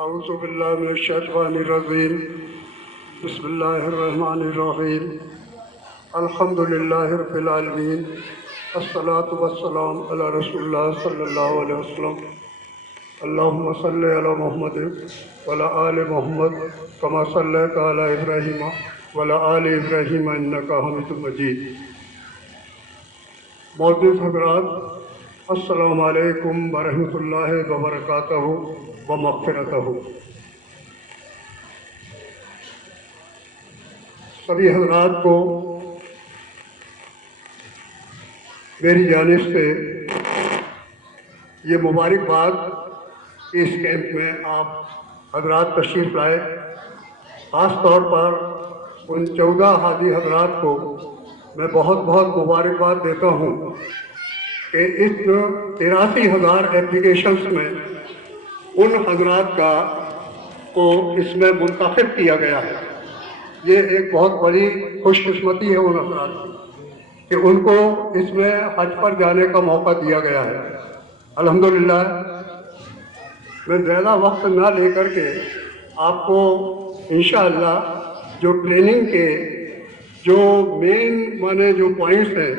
اعوذ باللہ من الشیطان الرجیم بسم اللہ الرحمن الرحیم الحمد للہ رب العالمین الصلاۃ والسلام علی رسول اللہ صلی اللہ علیہ وسلم اللہم صلی علی محمد وعلی آل محمد کما صلیت علی ابراہیم وعلی آل ابراہیم انک حمید مجید۔ معزز حضرات، السلام علیکم ورحمۃ اللہ وبرکاتہ ومغفرتہ۔ سبھی حضرات کو میری جانب سے یہ مبارکباد کہ اس کیمپ میں آپ حضرات تشریف لائے۔ خاص طور پر ان 14 حاجی حضرات کو میں بہت بہت مبارکباد دیتا ہوں کہ اس 83,000 اپلیکیشنز میں ان حضرات کو اس میں منتخب کیا گیا ہے۔ یہ ایک بہت بڑی خوش قسمتی ہے ان حضرات کی کہ ان کو اس میں حج پر جانے کا موقع دیا گیا ہے۔ الحمدللہ میں زیادہ وقت نہ لے کر کے آپ کو انشاءاللہ جو ٹریننگ کے جو مین جو پوائنٹس ہیں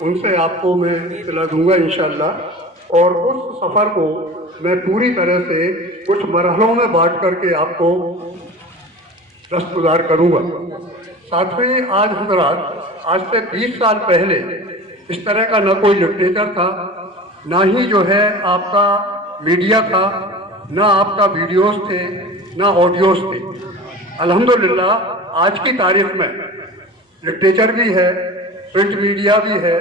ان سے آپ کو میں اطلاع دوں گا انشاءاللہ، اور اس سفر کو میں پوری طرح سے کچھ مرحلوں میں بانٹ کر کے آپ کو دستگزار کروں گا۔ ساتویں آج حضرات، آج سے 20 سال پہلے اس طرح کا نہ کوئی لٹریچر تھا، نہ ہی جو ہے آپ کا میڈیا تھا، نہ آپ کا ویڈیوز تھے، نہ آڈیوز تھے۔ الحمدللہ آج کی تاریخ میں لٹریچر بھی ہے، پرنٹ میڈیا بھی ہے،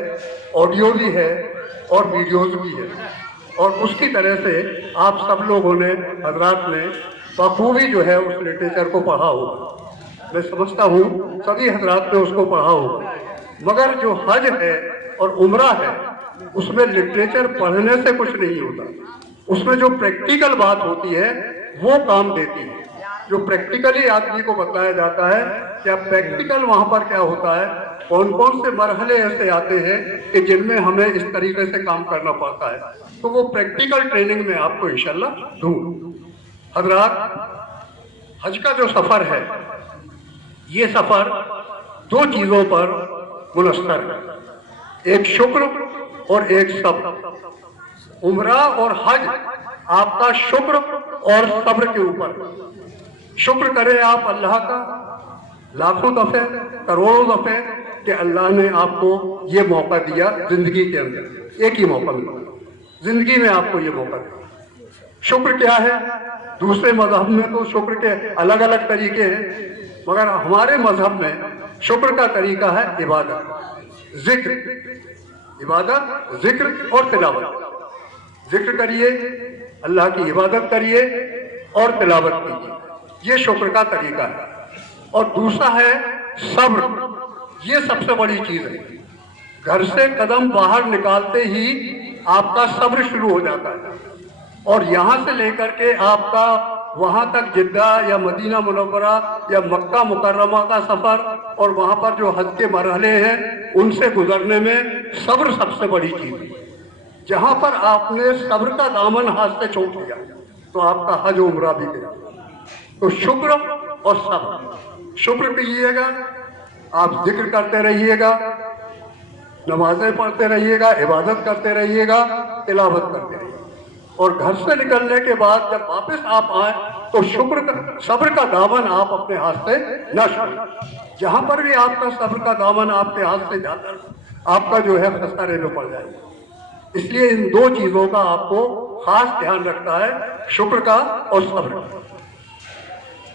آڈیو بھی ہے اور ویڈیوز بھی ہے، اور اس کی طرح سے آپ سب لوگوں نے حضرات نے بخوبی جو ہے اس لٹریچر کو پڑھا ہوگا۔ میں سمجھتا ہوں سبھی حضرات نے اس کو پڑھا ہوگا، مگر جو حج ہے اور عمرہ ہے اس میں لٹریچر پڑھنے سے کچھ نہیں ہوتا۔ اس میں جو پریکٹیکل بات ہوتی ہے وہ کام دیتی ہے، جو پریکٹیکلی آدمی کو بتایا جاتا ہے کہ اب پریکٹیکل وہاں پر کیا ہوتا ہے، کون کون سے مرحلے ایسے آتے ہیں کہ جن میں ہمیں اس طریقے سے کام کرنا پڑتا ہے، تو وہ پریکٹیکل ٹریننگ میں آپ کو انشاءاللہ دوں۔ حضرات، حج کا جو سفر ہے یہ سفر 2 چیزوں پر منحصر ہے، ایک شکر اور ایک صبر۔ عمرہ اور حج آپ کا شکر اور صبر کے اوپر۔ شکر کریں آپ اللہ کا لاکھوں دفعے، کروڑوں دفعے کہ اللہ نے آپ کو یہ موقع دیا زندگی کے اندر، ایک ہی موقع ملا زندگی میں آپ کو یہ موقع دیا۔ شکر کیا ہے؟ دوسرے مذہب میں تو شکر کے الگ الگ طریقے ہیں، مگر ہمارے مذہب میں شکر کا طریقہ ہے عبادت، ذکر، عبادت، ذکر اور تلاوت۔ ذکر کریے، اللہ کی عبادت کریے اور تلاوت کیجیے، یہ شکر کا طریقہ ہے۔ اور دوسرا ہے صبر، یہ سب سے بڑی چیز ہے۔ گھر سے قدم باہر نکالتے ہی آپ کا صبر شروع ہو جاتا ہے، اور یہاں سے لے کر کے آپ کا وہاں تک جدہ یا مدینہ منورہ یا مکہ مکرمہ کا سفر، اور وہاں پر جو حج کے مرحلے ہیں ان سے گزرنے میں صبر سب سے بڑی چیز ہے۔ جہاں پر آپ نے صبر کا دامن ہاتھ سے چھوڑ دیا تو آپ کا حج عمرہ بھی گیا۔ تو شکر اور صبر، شکر کیجیے گا، آپ ذکر کرتے رہیے گا، نمازیں پڑھتے رہیے گا، عبادت کرتے رہیے گا، تلاوت کرتے رہیے گا، اور گھر سے نکلنے کے بعد جب واپس آپ آئیں تو صبر کا دامن آپ اپنے ہاتھ سے نہ چھوڑیں۔ جہاں پر بھی آپ کا صبر کا دامن آپ کے ہاتھ سے جاتا ہے آپ کا جو ہے خسارے میں پڑ جائے گا۔ اس لیے ان 2 چیزوں کا آپ کو خاص دھیان رکھتا ہے، شکر کا اور صبر کا۔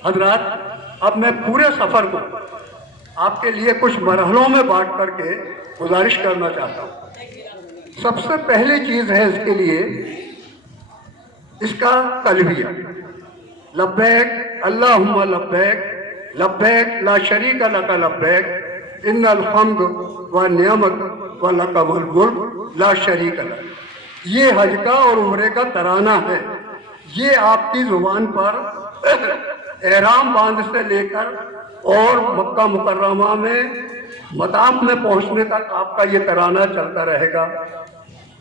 حضرات، اب میں پورے سفر کو آپ کے لیے کچھ مرحلوں میں بانٹ کر کے گزارش کرنا چاہتا ہوں۔ سب سے پہلی چیز ہے اس کے لیے اس کا تلبیہ، لبیک اللہم لبیک، لبیک لا شریک لک لبیک، ان الحمد والنعمت ولک الملک لا شریک لک۔ یہ حج کا اور عمرے کا ترانہ ہے، یہ آپ کی زبان پر احرام باندھ سے لے کر اور مکہ مکرمہ میں مطاف میں پہنچنے تک آپ کا یہ ترانہ چلتا رہے گا۔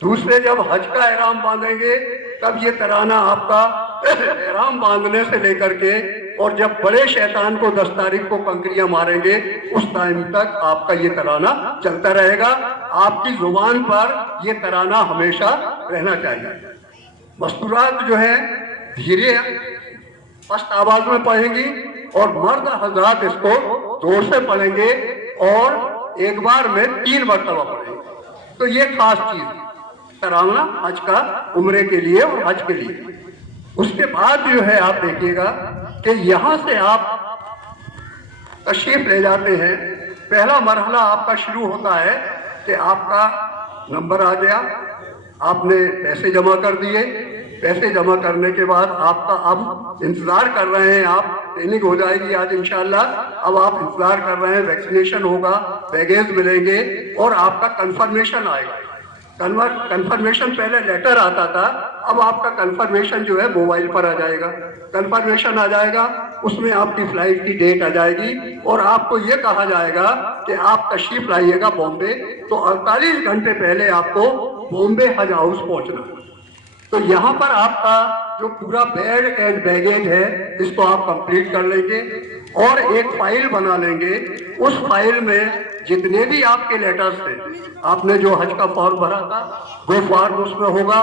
دوسرے جب حج کا احرام باندھیں گے تب یہ ترانہ آپ کا एहराम बांधने से लेकर के और जब बड़े शैतान को 10 तारीख को कंकरियां मारेंगे उस टाइम तक आपका ये तराना चलता रहेगा। आपकी जुबान पर ये तराना हमेशा रहना चाहिए। मस्तूरात जो है धीरे पस्त आवाज में पढ़ेंगी और मर्द हजरात इसको जोर से पढ़ेंगे और एक बार में 3 मरतबा पढ़ेंगे। तो ये खास चीज तराना हज का उम्रे के लिए और हज के लिए। उसके बाद जो है आप देखिएगा कि यहाँ से आप तशरीफ ले जाते हैं। पहला मरहला आपका शुरू होता है कि आपका नंबर आ गया, आपने पैसे जमा कर दिए। पैसे जमा करने के बाद आपका अब इंतजार कर रहे हैं आप, ट्रेनिंग हो जाएगी आज इंशाल्लाह। अब आप इंतजार कर रहे हैं, वैक्सीनेशन होगा, बैगेज मिलेंगे और आपका कंफर्मेशन आएगा। कंफर्मेशन पहले लेटर आता था, अब आपका कंफर्मेशन जो है मोबाइल पर आ जाएगा। कंफर्मेशन आ जाएगा, उसमें आपकी फ्लाइट की डेट आ जाएगी और आपको ये कहा जाएगा कि आप तशरीफ लाइएगा बॉम्बे। तो 48 घंटे पहले आपको बॉम्बे हज हाउस पहुंचना। तो यहाँ पर आपका जो पूरा बैग एंड बैगेज है इसको आप कंप्लीट कर लेंगे और एक फाइल बना लेंगे। उस फाइल में जितने भी आपके लेटर्स थे, आपने जो हज का फॉर्म भरा था वो फॉर्म उसमें होगा।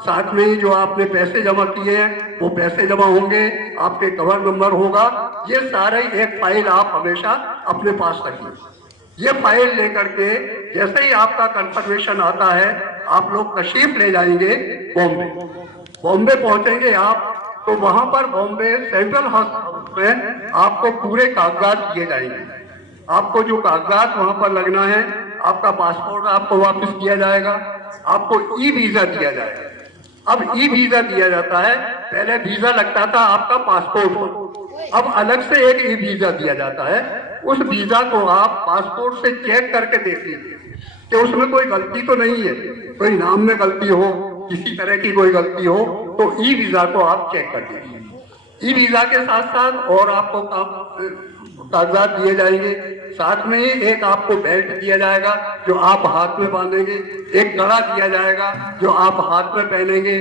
साथ में ही जो आपने पैसे जमा किए हैं वो पैसे जमा होंगे, आपके कवर नंबर होगा। ये सारे एक फाइल आप हमेशा अपने पास रखिए। ये फाइल लेकर के जैसे ही आपका कंफर्मेशन आता है आप लोग तशरीफ ले जाएंगे बॉम्बे। बॉम्बे पहुंचेंगे आप तो वहां पर बॉम्बे सेंट्रल हॉस्पिटल में आपको पूरे कागजात दिए जाएंगे। आपको जो कागजात वहां पर लगना है, आपका पासपोर्ट आपको वापस किया जाएगा, आपको ई वीजा दिया जाएगा। अब ई वीजा दिया जाता है, पहले वीजा लगता था आपका पासपोर्ट, अब अलग से एक ई वीजा दिया जाता है। उस वीजा को आप पासपोर्ट से चेक करके देख लीजिए कि उसमें कोई गलती तो नहीं है, कोई नाम में गलती हो, किसी तरह की कोई गलती हो तो ई वीजा को आप चेक कर दीजिए। ई वीजा के साथ साथ और आपको कागजात दिए जाएंगे। साथ में ही एक आपको बेल्ट दिया जाएगा जो आप हाथ में बांधेंगे, एक कड़ा दिया जाएगा जो आप हाथ में पहनेंगे,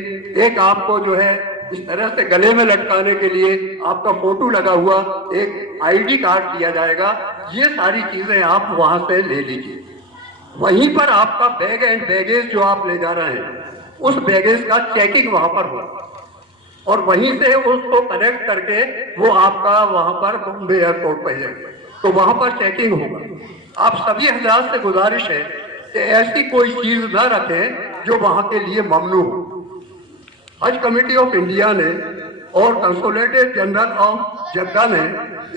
एक आपको जो है इस तरह से गले में लटकाने के लिए आपका फोटो लगा हुआ एक आईडी कार्ड दिया जाएगा। ये सारी चीजें आप वहां से ले लीजिए। वहीं पर आपका बैग एंड बैगेज जो आप ले जा रहे हैं उस बैगेज का चेकिंग वहां पर होगा और वहीं से उसको कनेक्ट करके वो आपका वहां पर बॉम्बे एयरपोर्ट पर जाएगा। तो वहां पर चेकिंग होगा। आप सभी हजरात से गुजारिश है कि ऐसी कोई चीज न रखें जो वहां के लिए ममनू हो। हज कमेटी ऑफ इंडिया ने और कंसोलेटेड जनरल ऑफ जद्दा ने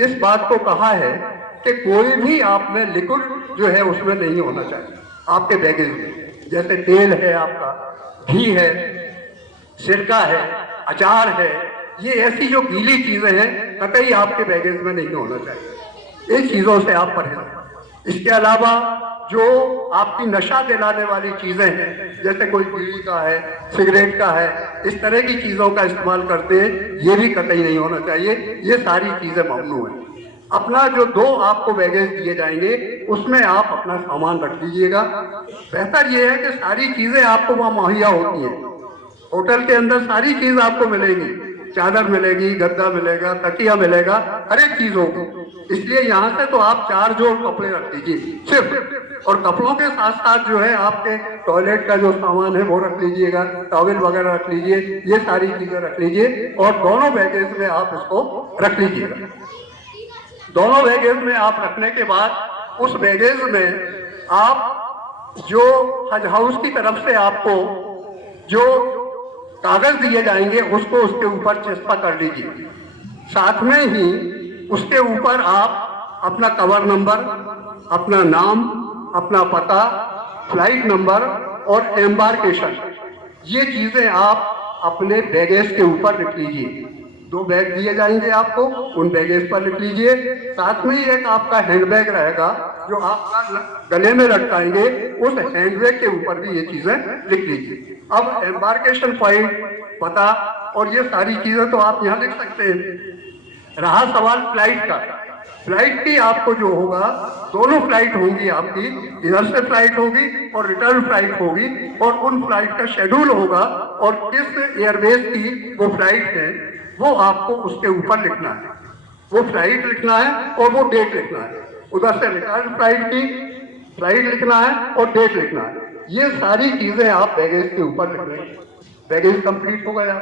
इस बात को कहा है कि कोई भी आप में लिक्विड जो है उसमें नहीं होना चाहिए आपके बैगेज में। जैसे तेल है, आपका घी है, सिरका है, अचार है, ये ऐसी जो गीली चीजें हैं कतई आपके बैगेज में नहीं होना चाहिए। इन चीजों से आप परहेज। इसके अलावा जो आपकी नशा दिलाने वाली चीजें हैं जैसे कोई बीड़ी का है, सिगरेट का है, इस तरह की चीजों का इस्तेमाल करते हैं, ये भी कतई नहीं होना चाहिए। ये सारी चीजें ममनू हैं। अपना जो 2 आपको बैगेज दिए जाएंगे उसमें आप अपना सामान रख लीजिएगा। बेहतर ये है कि सारी चीजें आपको वहाँ मुहैया होती हैं। होटल के अंदर सारी चीज आपको मिलेगी, चादर मिलेगी, गद्दा मिलेगा, तकिया मिलेगा, हर एक चीज होगी। इसलिए यहाँ से तो आप 4 जोड़ कपड़े रख लीजिए सिर्फ, और कपड़ों के साथ साथ जो है आपके टॉयलेट का जो सामान है वो रख लीजिएगा, टॉवल वगैरह रख लीजिए, ये सारी चीजें रख लीजिए और दोनों बैगेज में आप इसको रख लीजिएगा। दोनों बैगेज में आप रखने के बाद उस बैगेज में आप जो हज हाउस की तरफ से आपको जो कागज दिए जाएंगे उसको उसके ऊपर चस्पा कर लीजिए। साथ में ही उसके ऊपर आप अपना कवर नंबर, अपना नाम, अपना पता, फ्लाइट नंबर और एम्बार्केशन, ये चीजें आप अपने बैगेज के ऊपर लिख लीजिए। 2 बैग दिए जाएंगे आपको, उन बैगेज पर लिख लीजिए। साथ में ही एक आपका हैंडबैग रहेगा जो आप गले में लटकाएंगे, उस हैंडबैग के ऊपर भी ये चीजें लिख लीजिए। अब एम्बार्केशन पॉइंट, पता और ये सारी चीजें तो आप यहाँ लिख सकते हैं। रहा सवाल फ्लाइट का, फ्लाइट की आपको जो होगा, दोनों फ्लाइट होंगी आपकी, इधर से फ्लाइट होगी और रिटर्न फ्लाइट होगी, और उन फ्लाइट का शेड्यूल होगा और किस एयरवेज की वो फ्लाइट है वो आपको उसके ऊपर लिखना है, वो फ्लाइट लिखना है और वो डेट लिखना है। उधर से रिटर्न फ्लाइट की फ्लाइट लिखना है और डेट लिखना है। ये सारी चीजें आप बैगेज के ऊपर लिख रहे हैं। बैगेज कंप्लीट हो गया,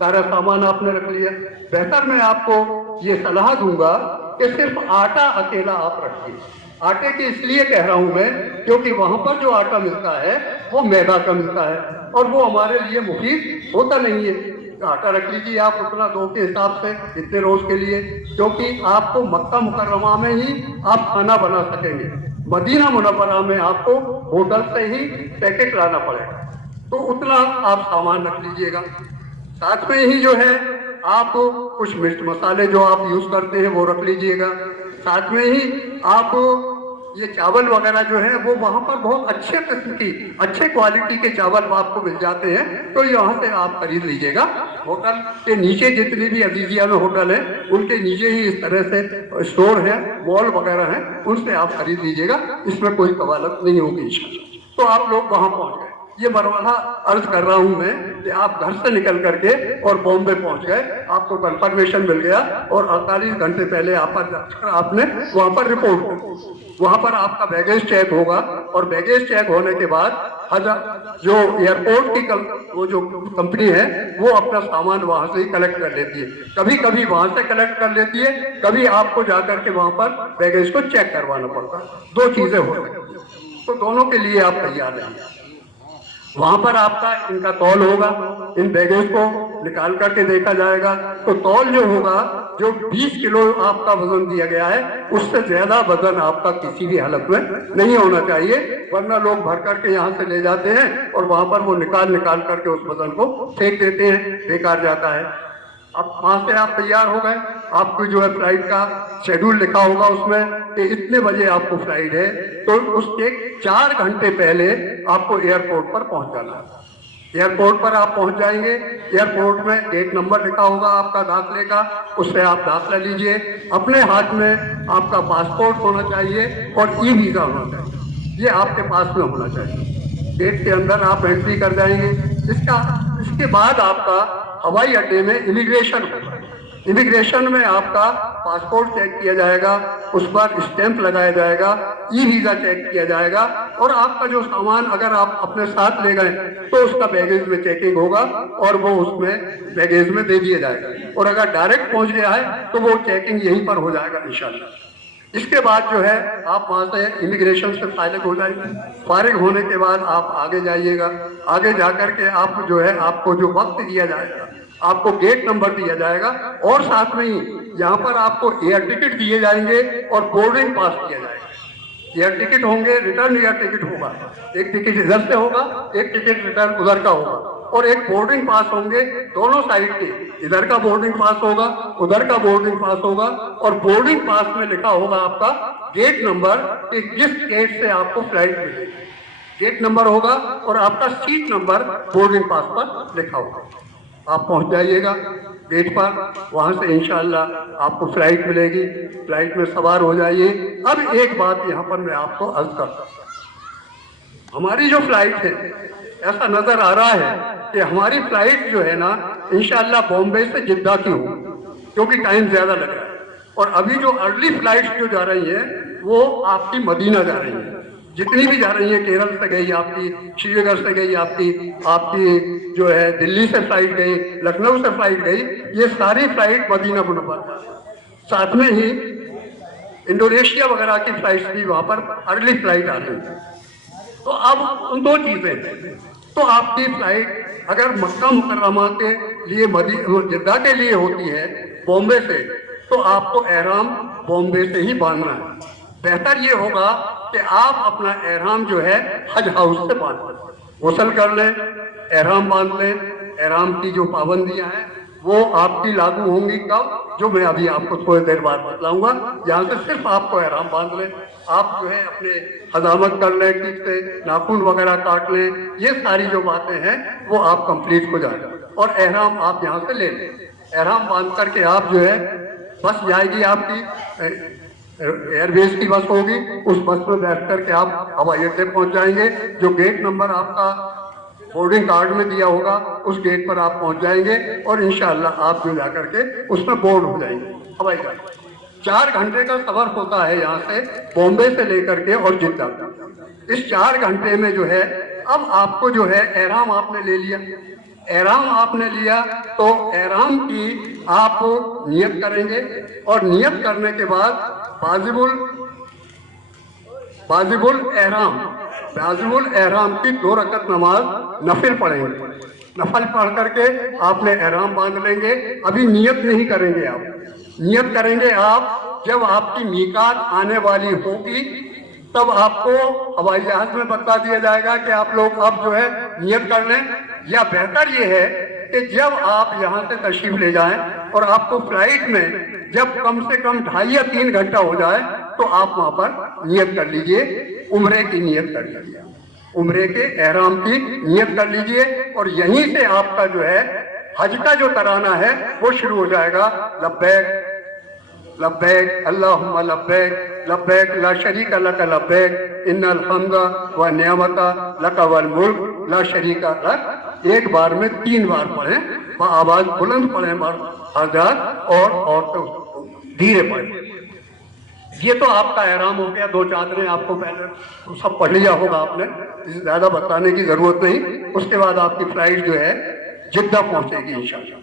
सारा सामान आपने रख लिया। बेहतर मैं आपको ये सलाह दूंगा कि सिर्फ आटा अकेला आप रखिए। आटे की इसलिए कह रहा हूं मैं, क्योंकि वहां पर जो आटा मिलता है वो मैदा का मिलता है और वो हमारे लिए मुफीद होता नहीं है। आटा रख लीजिए आप उतना दो के हिसाब से, इतने रोज के लिए, क्योंकि आपको मक्का मुकर्रमा में ही आप खाना बना सकेंगे। मदीना मुनव्वरा में आपको होटल से ही पैकेट लाना पड़ेगा, तो उतना आप सामान रख लीजिएगा। साथ में ही जो है आप कुछ मिर्च मसाले जो आप यूज करते हैं वो रख लीजिएगा। साथ में ही आप ये चावल वगैरह जो है वो वहाँ पर बहुत अच्छे किस्म की, अच्छे क्वालिटी के चावल आपको मिल जाते हैं, तो यहाँ से आप खरीद लीजिएगा। होटल के नीचे जितनी भी अजीजिया में होटल है उनके नीचे ही इस तरह से स्टोर है, मॉल वगैरह है, उनसे आप खरीद लीजिएगा। इसमें कोई कवालत नहीं होगी इंशाअल्लाह। तो आप लोग वहाँ पहुँच गए। ये मरहला अर्ज कर रहा हूं मैं कि आप घर से निकल करके और बॉम्बे पहुंच गए, आपको कंफर्मेशन मिल गया और 48 घंटे पहले आपने वहां पर रिपोर्ट की। वहां पर आपका बैगेज चेक होगा और बैगेज चेक होने के बाद जो एयरपोर्ट की वो जो कंपनी है वो अपना सामान वहां से ही कलेक्ट कर लेती है। कभी कभी वहां से कलेक्ट कर लेती है, कभी आपको जाकर के वहां पर बैगेज को चेक करवाना पड़ता है। दो चीजें हो सकती हैं, तो दोनों के लिए आप तैयार रहेंगे। वहां पर आपका इनका तौल होगा, इन बैगेज को निकाल करके देखा जाएगा, तो तौल जो होगा, जो 20 किलो आपका वजन दिया गया है उससे ज्यादा वजन आपका किसी भी हालत में नहीं होना चाहिए, वरना लोग भर करके यहाँ से ले जाते हैं और वहां पर वो निकाल करके उस वजन को फेंक देते हैं, बेकार जाता है। अब वहां से आप तैयार हो गए, आपको जो है फ्लाइट का शेड्यूल लिखा होगा उसमें कि इतने बजे आपको फ्लाइट है, तो उसके 4 घंटे पहले आपको एयरपोर्ट पर पहुंच जाना है। एयरपोर्ट पर आप पहुंच जाएंगे, एयरपोर्ट में गेट नंबर लिखा होगा आपका दाखिले का, उससे आप दाखिला लीजिए। अपने हाथ में आपका पासपोर्ट होना चाहिए और ई वीजा होना चाहिए, ये आपके पास में होना चाहिए। गेट के अंदर आप एंट्री कर जाएंगे। इसके बाद आपका हवाई अड्डे में इमिग्रेशन होगा। इमिग्रेशन में आपका पासपोर्ट चेक किया जाएगा, उस पर स्टैंप लगाया जाएगा, ई वीजा चेक किया जाएगा और आपका जो सामान अगर आप अपने साथ ले गए तो उसका बैगेज में चेकिंग होगा और वो उसमें बैगेज में दे दिया जाएगा। और अगर डायरेक्ट पहुंच गया है तो वो चेकिंग यहीं पर हो जाएगा इंशाल्लाह। इसके बाद जो है आप वहां से इमिग्रेशन से फारिग हो जाएंगे। फारिग होने के बाद आप आगे जाइएगा। आगे जाकर के आप जो है आपको जो वक्त दिया जाएगा, आपको गेट नंबर दिया जाएगा और साथ में ही यहाँ पर आपको एयर टिकट दिए जाएंगे और बोर्डिंग पास दिया जाएगा। एयर टिकट होंगे, रिटर्न एयर टिकट होगा, एक टिकट इधर से होगा, एक टिकट रिटर्न उधर का होगा और एक बोर्डिंग पास होंगे दोनों साइड के, इधर का बोर्डिंग पास होगा, उधर का बोर्डिंग पास होगा और बोर्डिंग पास में लिखा होगा आपका गेट नंबर कि किस गेट से आपको फ्लाइट मिलेगी। गेट नंबर होगा और आपका सीट नंबर बोर्डिंग पास पर लिखा होगा। आप पहुंच जाइएगा गेट पर, वहां से इंशाअल्लाह आपको फ्लाइट मिलेगी। फ्लाइट में सवार हो जाइए। अब एक बात यहाँ पर मैं आपको अर्ज करता हूँ, हमारी जो फ्लाइट है, ऐसा नजर आ रहा है कि हमारी फ्लाइट जो है ना इंशाअल्लाह बॉम्बे से जिद्दा की होगी, क्योंकि टाइम ज्यादा लग रहा है। और अभी जो अर्ली फ्लाइट जो जा रही है वो आपकी मदीना जा रही है। जितनी भी जा रही है, केरल से गई आपकी, श्रीनगर से गई आपकी जो है दिल्ली से फ्लाइट गई, लखनऊ से फ्लाइट गई, ये सारी फ्लाइट मदीना मुनव्वरा। साथ में ही इंडोनेशिया वगैरह की फ्लाइट्स भी वहां पर अर्ली फ्लाइट आ रही है। तो अब उन दो चीजें, तो आपकी फ्लाइट अगर मक्का मुकर्रमा के लिए जिद्दा के लिए होती है बॉम्बे से, तो आपको एहराम बॉम्बे से ही बांधना है। बेहतर ये होगा कि आप अपना एहराम जो है हज हाउस से बांध लें, गुस्ल कर लें, एहराम बांध लें। एहराम की जो पाबंदियां हैं वो आपकी लागू होंगी कब, जो मैं अभी आपको थोड़ी देर बाद बतलाऊंगा। यहाँ से सिर्फ आपको एहराम बांध लें, आप जो है अपने हजामत कर लें, ठीक से नाखून वगैरह काट लें, ये सारी जो बातें हैं वो आप कंप्लीट हो जाए और एहराम आप यहाँ से ले लें। एहराम बांध करके आप जो है बस जाएगी आपकी, एयरवेज की बस होगी, उस बस में बैठ करके आप हवाई अड्डे पहुंच जाएंगे। जो गेट नंबर आपका बोर्डिंग कार्ड में दिया होगा उस गेट पर आप पहुंच जाएंगे और इंशाअल्लाह आप जो जाकर के उसमें बोर्ड हो जाएंगे हवाई जहाज। 4 घंटे का सफर होता है यहाँ से, बॉम्बे से लेकर के और जिद्दा। इस 4 घंटे में जो है, अब आपको जो है एहराम आपने ले लिया, एहराम आपने लिया तो एहराम की आप नियत करेंगे और नियत करने के बाद वाजिबुल एहराम की 2 रकत नमाज नफिल पढ़ेंगे। नफल पढ़ करके आपने एहराम बांध लेंगे। अभी नियत नहीं करेंगे आप, नियत करेंगे आप जब आपकी मीकात आने वाली होगी, तब आपको हवाई जहाज में बता दिया जाएगा कि आप लोग अब जो है नियत कर लें। या बेहतर ये है कि जब आप यहाँ से तशरीफ ले जाएं और आपको फ्लाइट में जब कम से कम 2.5 या 3 घंटा हो जाए तो आप वहाँ पर नियत कर लीजिए, उम्रे की नियत कर लीजिए, उम्रे के एहराम की नियत कर लीजिए। और यहीं से आपका जो है हज का जो तराना है वो शुरू हो जाएगा। लब्बैक लब्बैक अल्लाहुम्मा लब्बैक लब्बैक ला शरीका लक लब्बैक इन्नल हम्दा व निअमता लक वल मुल्क ला शरीका लक। एक बार में 3 बार पढ़ें, आवाज बुलंद पढ़ें हजरत, और धीरे पढ़ें। ये तो आपका एहराम हो गया। 2 चादरें आपको पहले सब पढ़ लिया होगा आपने, ज्यादा बताने की जरूरत नहीं। उसके बाद आपकी फ्लाइट जो है जिद्दा पहुंचेगी इंशाअल्लाह।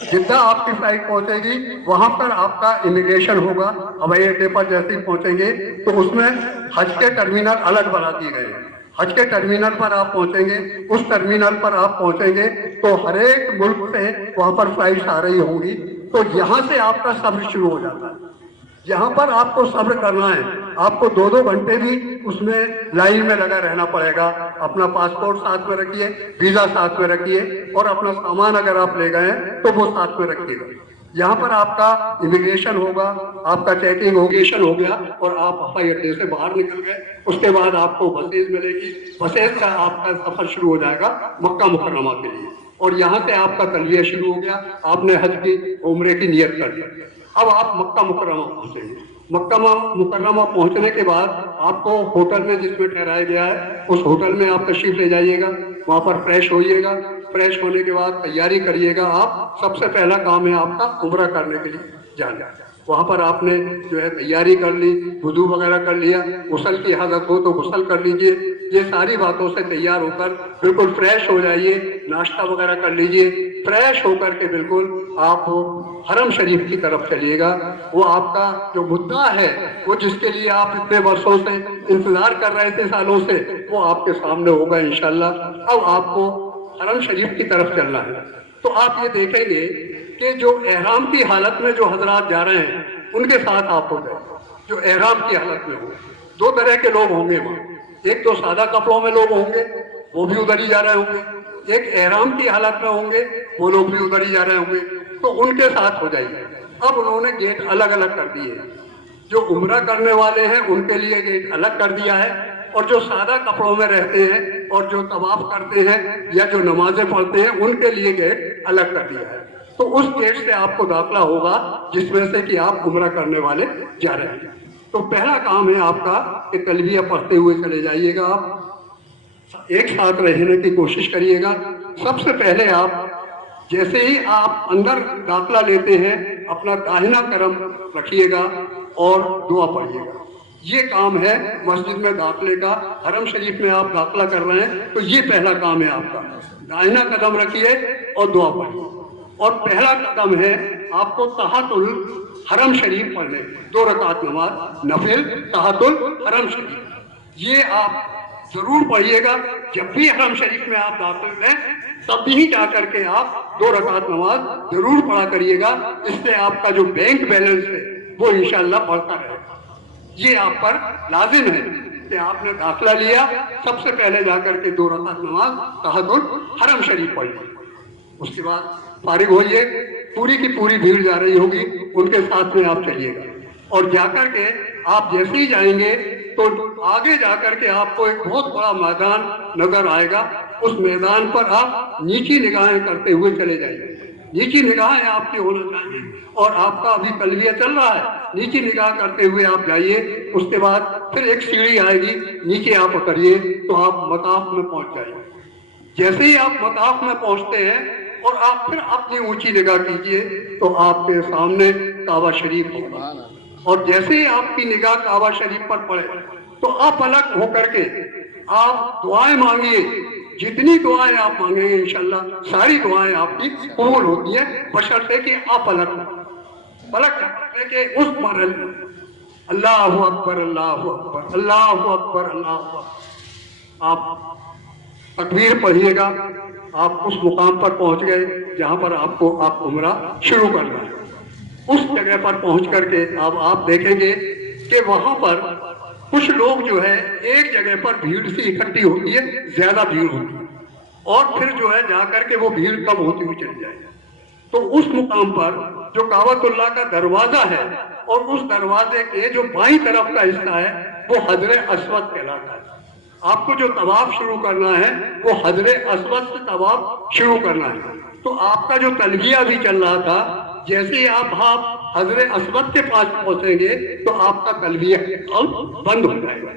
जिद्दा आपकी फ्लाइट पहुंचेगी, वहां पर आपका इमिग्रेशन होगा। हवाई अड्डे पर जैसे ही पहुंचेंगे तो उसमें हज के टर्मिनल अलग बना दिए गए हैं। हज के टर्मिनल पर आप पहुंचेंगे, उस टर्मिनल पर आप पहुंचेंगे तो हर एक मुल्क से वहां पर फ्लाइट्स आ रही होंगी। तो यहाँ से आपका सब्र शुरू हो जाता है। यहाँ पर आपको सब्र करना है, आपको 2-2 घंटे भी उसमें लाइन में लगा रहना पड़ेगा। अपना पासपोर्ट साथ में रखिए, वीजा साथ में रखिए और अपना सामान अगर आप ले गए तो वो साथ में रखिएगा। यहाँ पर आपका इमिग्रेशन होगा, आपका चेकिंग इमिग्रेशन हो गया और आप हवाई अड्डे से बाहर निकल गए। उसके बाद आपको बसेज मिलेगी, बसेज का आपका सफर शुरू हो जाएगा मक्का मुकर्रमा के लिए। और यहाँ से आपका तलबिया शुरू हो गया, आपने हज की उम्रे की नियत कर ली। अब आप मक्का मुकर्रमा पहुंचेंगे। मक्का मुकर्रमा पहुंचने के बाद आपको होटल में जिसमें ठहराया गया है उस होटल में आप तशरीफ ले जाइएगा, वहां पर फ्रेश होइएगा। फ्रेश होने के बाद तैयारी करिएगा। आप सबसे पहला काम है आपका उम्रा करने के लिए जाना। वहां पर आपने जो है तैयारी कर ली, वुजू वगैरह कर लिया, गुस्ल की हालत हो तो गुस्ल कर लीजिए। ये सारी बातों से तैयार होकर बिल्कुल फ्रेश हो जाइए, नाश्ता वगैरह कर लीजिए। फ्रेश होकर के बिल्कुल आप हरम शरीफ की तरफ चलिएगा। वो आपका जो मुद्दा है, वो जिसके लिए आप इतने वर्षों से इंतजार कर रहे थे, सालों से, वो आपके सामने होगा इंशाल्लाह। अब आपको हरम शरीफ की तरफ चलना है। तो आप ये देखेंगे कि जो एहराम की हालत में जो हजरात जा रहे हैं उनके साथ आप हो जाए। जो एहराम की हालत में हो, 2 तरह के लोग होंगे वहाँ। एक तो सादा कपड़ों में लोग होंगे, वो भी उधर ही जा रहे होंगे। एक एहराम की हालत में होंगे, वो लोग भी उधर ही जा रहे होंगे। तो उनके साथ हो जाइए। अब उन्होंने गेट अलग अलग कर दिए। जो उम्रा करने वाले हैं उनके लिए गेट अलग कर दिया है, और जो सादा कपड़ों में रहते हैं और जो तवाफ करते हैं या जो नमाजें पढ़ते हैं उनके लिए गेट अलग कर दिया है। तो उस गेट से आपको दाखिला होगा जिसमें से कि आप उम्रा करने वाले जा रहे हैं। तो पहला काम है आपका कि तलबिया पढ़ते हुए चले जाइएगा। आप एक साथ रहने की कोशिश करिएगा। सबसे पहले आप जैसे ही आप अंदर दाखिला लेते हैं अपना दाहिना कदम रखिएगा और दुआ पढ़िएगा। ये काम है मस्जिद में दाखिले का। हरम शरीफ में आप दाखिला कर रहे हैं तो ये पहला काम है आपका। दाहिना कदम रखिए और दुआ पढ़िए। और पहला कदम है आपको तहतुल हरम शरीफ पढ़ने, 2 रकात नमाज नफिल तहतुल हरम शरीफ। ये आप जरूर पढ़िएगा। जब भी हरम शरीफ में आप दाखिल हैं तब भी जा करके आप 2 रकात नमाज जरूर पढ़ा करिएगा। इससे आपका जो बैंक बैलेंस है वो इंशाअल्लाह बढ़ता रहेगा। ये आप पर लाजिम है कि आपने दाखिला लिया, सबसे पहले जाकर के 2 रकात नमाज तहतुल हरम शरीफ पढ़ ली। उसके बाद फारिग होइए, पूरी की पूरी भीड़ जा रही होगी, उनके साथ में आप चलिएगा। और जाकर के आप जैसे ही जाएंगे तो आगे जाकर के आपको एक बहुत बड़ा मैदान नजर आएगा। उस मैदान पर आप नीची निगाहें करते हुए चले जाइए। نیچی نگاہیں آپ کی ہونا چاہیے، اور آپ کا ابھی تلبیہ چل رہا ہے، نیچی نگاہ کرتے ہوئے آپ جائیے، اس کے بعد پھر ایک سیڑھی آئے گی، نیچے آپ اتریے تو آپ مطاف میں پہنچ جائیں گے۔ جیسے ہی آپ مطاف میں پہنچتے ہیں اور آپ پھر اپنی اونچی نگاہ کیجئے تو آپ کے سامنے کعبہ شریف ہوگا، اور جیسے ہی آپ کی نگاہ کعبہ شریف پر پڑے تو آپ الگ ہو کر کے آپ دعائیں مانگیے، جتنی دعائیں آپ مانگیں گے انشاءاللہ ساری دعائیں آپ کی قبول ہوتی ہیں، بشرطے کہ آپ الگ کرنے کے اس مرحلے میں اللہ اکبر اللہ اکبر اللہ اکبر اللہ اکبر آپ تکبیر پڑھیے گا، آپ اس مقام پر پہنچ گئے جہاں پر آپ کو آپ عمرہ شروع کرنا ہے۔ اس جگہ پر پہنچ کر کے آپ دیکھیں گے کہ وہاں پر کچھ لوگ جو ہے ایک جگہ پر بھیڑ سی اکٹھی ہوتی ہے، زیادہ بھیڑ ہوتی ہے، اور پھر جو ہے جا کر کے وہ بھیڑ کم ہوتی ہوئی چلی جائے۔ تو اس مقام پر جو کعبۃ اللہ کا دروازہ ہے اور اس دروازے کے جو بائیں طرف کا حصہ ہے وہ حجر اسود کہلاتا ہے۔ آپ کو جو طواف شروع کرنا ہے وہ حجر اسود سے طواف شروع کرنا ہے۔ تو آپ کا جو تلبیہ بھی چل رہا تھا، جیسے ہی آپ حجر اسود کے پاس پہنچیں گے تو آپ کا تلبیہ بند ہو جائے گا۔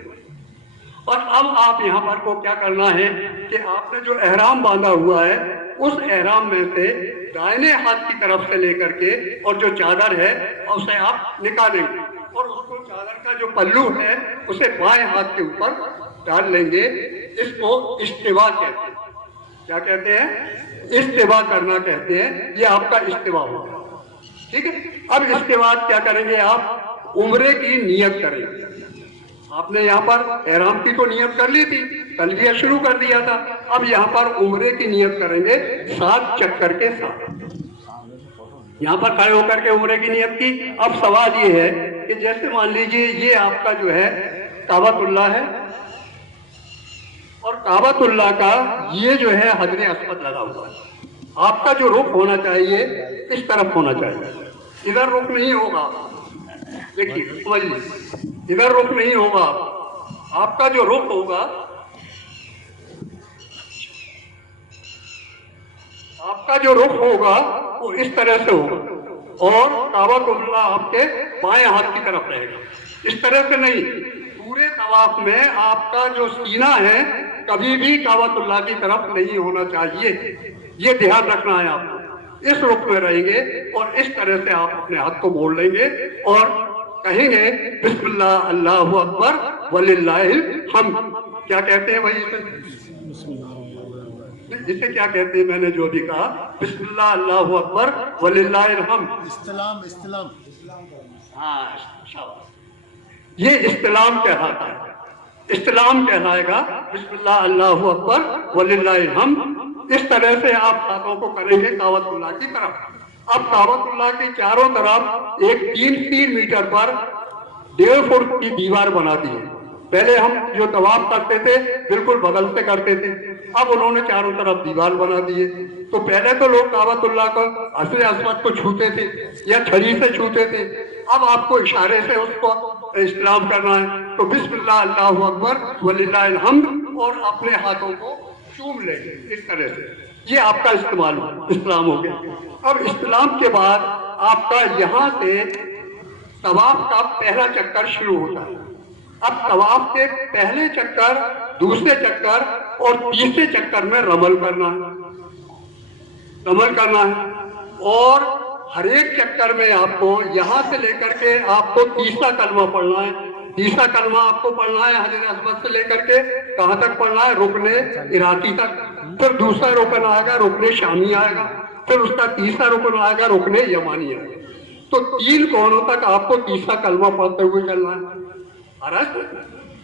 اور اب آپ یہاں پر کو کیا کرنا ہے کہ آپ نے جو احرام باندھا ہوا ہے اس احرام میں سے دائنے ہاتھ کی طرف سے لے کر کے اور جو چادر ہے اسے آپ نکالیں گے، اور اس کو چادر کا جو پلو ہے اسے بائیں ہاتھ کے اوپر ڈال لیں گے۔ اس کو استوا کہتے ہیں۔ کیا کہتے ہیں؟ استوا کرنا کہتے ہیں، یہ آپ کا استوا ہوگا، ٹھیک ہے۔ اب اس کے بعد کیا کریں گے؟ آپ عمرے کی نیت کریں گے۔ آپ نے یہاں پر احرام کی تو نیت کر لی تھی، تلبیہ شروع کر دیا تھا، اب یہاں پر عمرے کی نیت کریں گے 7 چکر کے ساتھ۔ یہاں پر کھڑے ہو کر کے عمرے کی نیت کی۔ اب سوال یہ ہے کہ جیسے مان لیجئے یہ آپ کا جو ہے کعبۃ اللہ ہے، اور کعبۃ اللہ کا یہ جو ہے حجر اسود لگا ہوا ہے، آپ کا جو رخ ہونا چاہیے اس طرف ہونا چاہیے، ادھر رخ نہیں ہوگا۔ دیکھیے سمجھ لیجیے، ادھر رخ نہیں ہوگا، آپ کا جو رخ ہوگا، آپ کا جو رخ ہوگا وہ اس طرح سے ہوگا، اور کعبۃ اللہ آپ کے بائیں ہاتھ کی طرف رہے گا، اس طرح سے نہیں۔ پورے طواف میں آپ کا جو سینہ ہے کبھی بھی کعبۃ اللہ کی طرف نہیں ہونا چاہیے، یہ دھیان رکھنا ہے آپ کو۔ اس رخ میں رہیں گے اور اس طرح سے آپ اپنے ہاتھ کو موڑ لیں گے اور کہیں گے بسم اللہ اللہ اکبر وللہ الحمد۔ کیا کہتے ہیں بھائی اسے کیا کہتے ہیں؟ میں نے جو بھی کہا بسم اللہ اللہ اکبر وللہ الحمد، استلام ہاں یہ استلام کہلاتا ہے، استلام کہلائے گا بسم اللہ اللہ اکبر وللہ الحمد۔ اس طرح سے آپ ہاتھوں کو کریں گے کعبۃ اللہ کی طرف۔ اب کعبۃ اللہ کی چاروں طرف ایک 3 میٹر پر 1.5 فٹ کی دیوار بنا دی ہے۔ پہلے ہم جو طواف کرتے تھے بالکل بغل سے کرتے تھے، اب انہوں نے چاروں طرف دیوار بنا دی ہے۔ تو پہلے تو لوگ کعبۃ اللہ کو حجر اسود کو چھوتے تھے یا چھڑی سے چھوتے تھے، اب آپ کو اشارے سے اس کو استلام کرنا ہے، تو بسم اللہ اللہ اکبر وللہ الحمد اور اپنے ہاتھوں کو چوم لیں گے اس طرح سے۔ یہ آپ کا استعمال اسلام ہو گیا۔ اب اسلام کے بعد آپ کا یہاں سے طواف کا پہلا چکر شروع ہوتا ہے۔ اب طواف کے پہلے چکر، دوسرے چکر اور تیسرے چکر میں رمل کرنا ہے، اور ہر ایک چکر میں آپ کو یہاں سے لے کر کے آپ کو تیسرا کلمہ پڑھنا ہے۔ تیسرا کلمہ آپ کو پڑھنا ہے حجر اسود سے لے کر کے کہاں تک پڑھنا ہے؟ رکن عراقی تک۔ پھر دوسرا رکن آئے گا رکن شامی آئے گا، پھر اس کا تیسرا رکن آئے گا رکن یمانی آئے گا۔ تو 3 کونوں تک آپ کو تیسرا کلمہ پڑھتے ہوئے چلنا ہے،